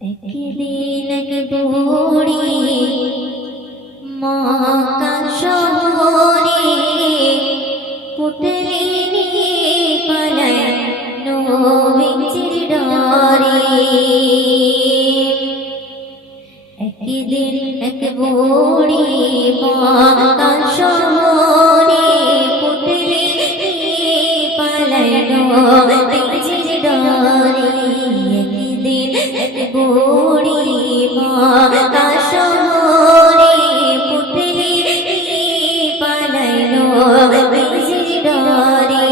একদিন এক বুড়ি মক্কা শহরে পুটলি নিয়ে পালায় নবীজির ডরে। একদিন এক বুড়ি মক্কা শহরে পুটলি নিয়ে পালায় নবীজির ডরে। একদিন এক বুড়ি মক্কা শহরে পুটলি নিয়ে পালায় নবীজির ডরে।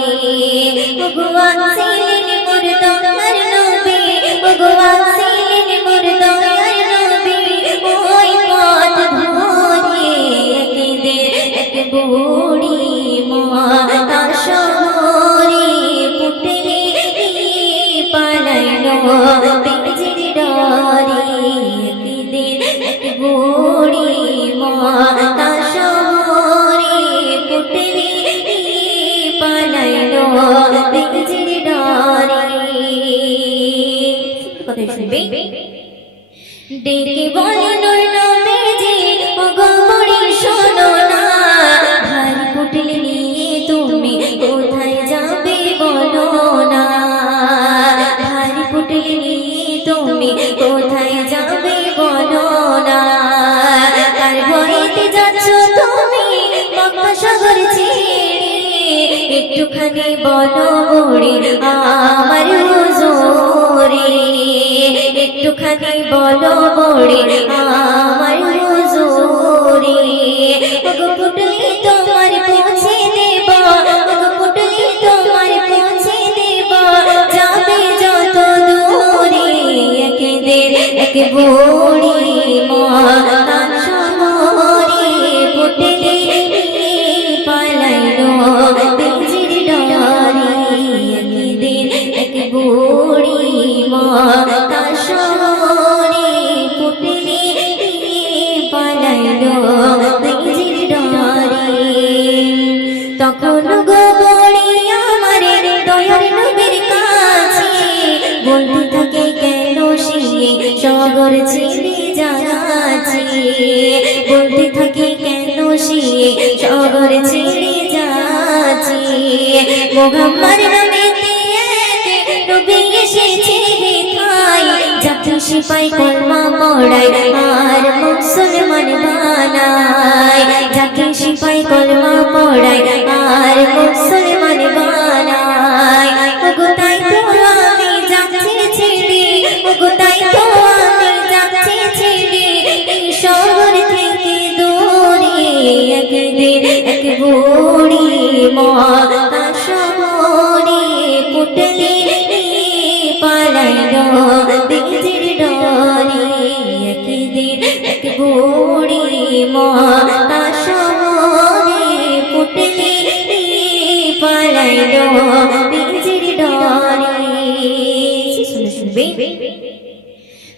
ভগবান ছিলেন মোর দয়ার নবী, ভগবান ছিলেন মোর দয়ার নবী, ওই পথ ধরে একদিন এক বুড়ি মক্কা শহরে পুটলি নিয়ে পালায় নবীজির ডরে। একদিন এক বুড়ি মক্কা শহরে পুটলি নিয়ে পালায় নবীজির ডরে। কথা শুনবে ডেকে বলে নূর নবীজি, ওগো বুড়ি শোনো না, ভারী পুটলি নিয়ে তুমি কোথায় যাবে বলো না। ভারী পুটলি নিয়ে তুমি কোথায় যাবে বলো না। কার ভয়েতে যাচ্ছ তুমি মক্কা শহর ছেড়ে, একটুখানি বলো বুড়ি আমার হুজুরে। একটুখানি বলো বুড়ি আমার হুজুরে। ওগো পুটলি তোমার পৌঁছে দেব, ওগো পুটলি তোমার পৌঁছে দেব, যাবে যত দূরে। একদিন এক বুড়ি মক্কা শহরে পুটলি নিয়ে পালায় নবীজির ডরে। একদিন এক বুড়ি মক্কা শহরে পুটলি নিয়ে পালায় নবীজির ডরে। তখন গো বুড়ি আমার দয়ার নবীর কাছে বলতে থাকে, কেন সে সাগর ছেড়ে যাচ্ছে। বলতে থাকে, কেন সে সাগর ছেড়ে যাচ্ছে। মুহাম্মদ নামেতে এক নবী এসেছে হেথায়, যাকে সিপাই কলমা পড়ায় আর মুসলমান বানায়। যাকে সিপাই কলমা পড়ায় আর মুসলমান বানায়। ওগো তাই তো আমি যাচ্ছি ছেড়ে, ওগো তাই তো আমি যাচ্ছি ছেড়ে এই শহর থেকে দূরে। একদিন এক বুড়ি মক্কা শহরে পুটলি নিয়ে পালায় নবীজির ডরে। একদিন এক বুড়ি মক্কা শহরে পুটলি নিয়ে পালায় নবীজির ডরে। শুনবে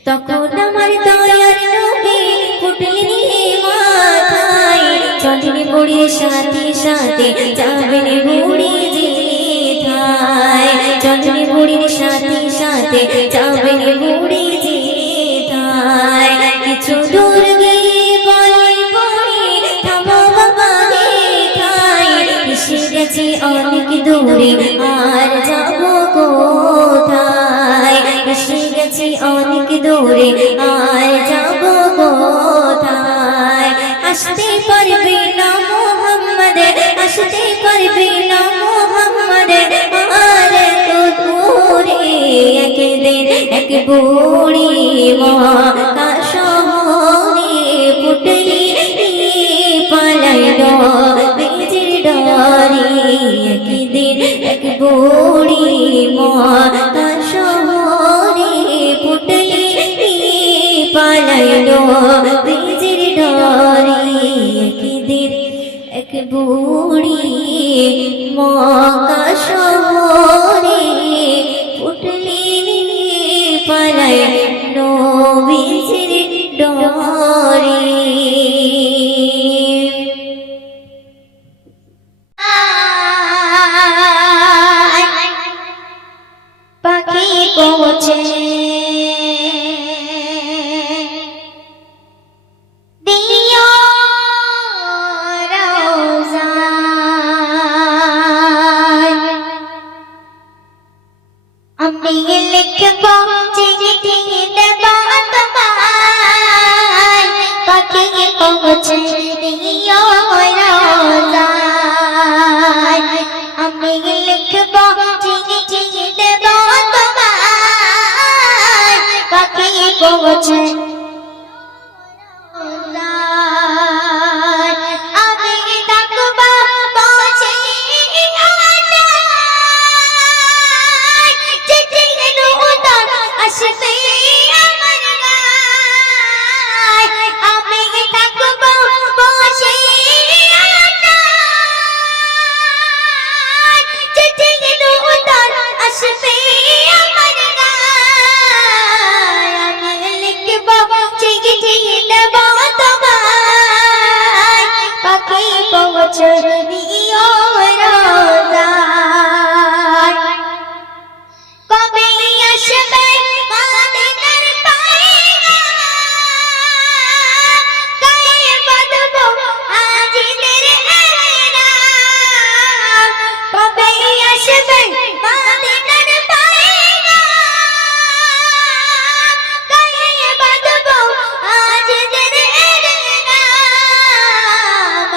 তখন আমার দয়ার নবী পুটলি নিয়ে মাথায় চলেন বুড়ির সাথে সাথে, যাবেন বুড়ি যেথায়। চলেন বুড়ির সাথে সাথে, যাবেন বুড়ি যেথায়। কিছু দূর গিয়ে বলে বুড়ি, থামো বাবা হেথায়। এসে গেছি অনেক দূরে, আর যাবো কোথায়। এসে গেছি অনেক দূরে, আর যাবো কোথায়। আসতে পারবে না মুহাম্মদ, আসতে পারবে না মুহাম্মদ, আর এত দূরে। একদিন এক বুড়ি মক্কা শহরে পুটলি নিয়ে পালায় নবীজির ডরে। একদিন এক বুড়ি মক্কা শহরে পুটলি নিয়ে পালায় নবীজির ডরে। একদিন এক বুড়ি মক্কা শহরে পুটলি নিয়ে পালায় নবীজির ডরে। পাখি পৌঁছে পাখি পৌঁছে আমি ডাকবো পৌঁছে চিঠি নূতন আসবে আমার গায় আমি ডাকবো পৌঁছে চিঠি নূতন আসবে আমার গায় আমি লিখবো চিঠি দেব তোমায় পাখি পৌঁছে দিও রোজায় কবে আসবে মদিনার পায়গাম গায়ে বাঁধবো হাজিদের এহরাম কবে আসবে মদিনার পায়গাম গায়ে বাঁধবো হাজিদের এহরাম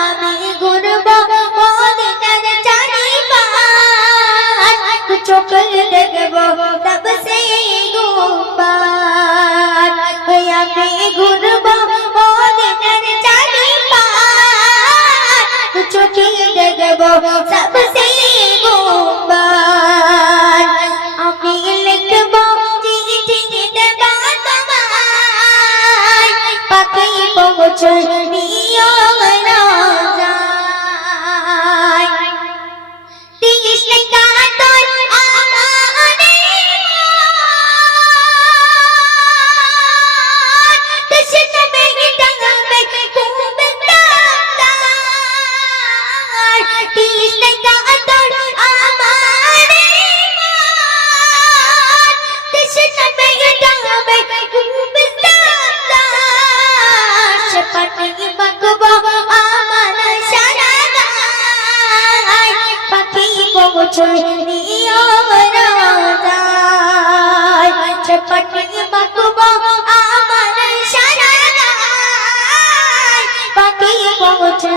আমি ঘুরবো মদিনার চারিপাশ চোখে দেখবো তব সে গুম্বাদ আমি ঘুরবো মদিনার চারিপাশ চোখে দেখবো তব সে গুম্বাদ আমি লিখবো চিঠি দেব তোমায় পাখি পৌঁছে দিও রোজায় তিরিশ কাতর আমারে তৃষ্ণা মেটাবে খুব তার তিরিশ কাতর আমারে তৃষ্ণা মেটাবে খুব তার সে পাখি মাখবো আমার সারা গায় পাখি পৌঁছে দিও রোজায় সে পাখি মাখবো আমার সারা গায় পাখি পৌঁছে